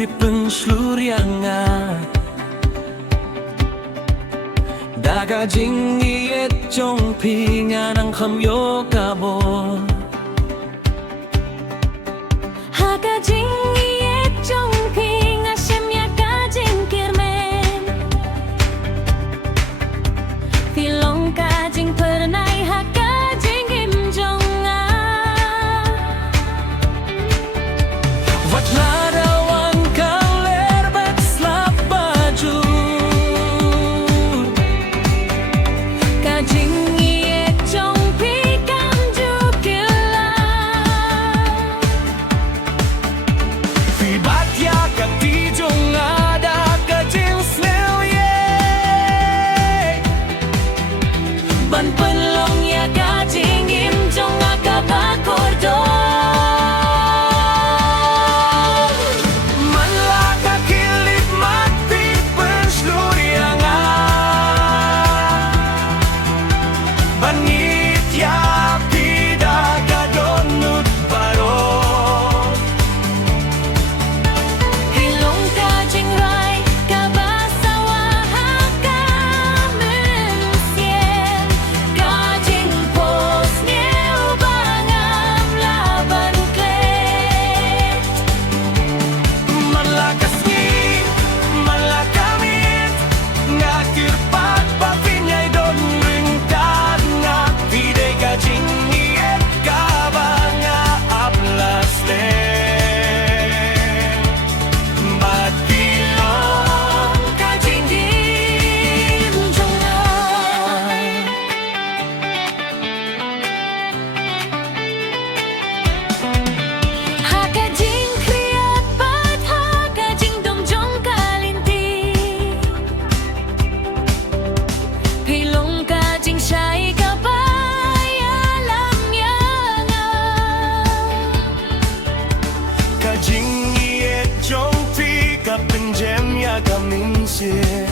Pi penslurianga Daga jing iet jong pi nga nang kamyo kabo Haka jing iet jong pi nga semya ka jing kirmen Tilong ka jing pernai haka jing im jong a Wat ladawan kaler bat slap baju Ka jing iet jong pi kam ju kila Pi bat ya ka ti jong ada ka jing snel ye Ban penlong ya ka jing im jong a ka bakordo Malaka kilip mati penslurianga Bangit ya pida kadonut barot Hilong ka jing rai ka basawa haka mensiel Ka jing pos nieu bangam laban klet Malakas ngit, malakamit Ngakir pat papinyay don ringkat Nga pide ka jingiet ka ba nga aplas len Ba't pilong ka Dim jong ai Haka jing kriat pat haka jing dom jong kalinti Pilong ka jing syai ka baya lam yanga Ka jingiet jong pi ka penjem ya ka minsir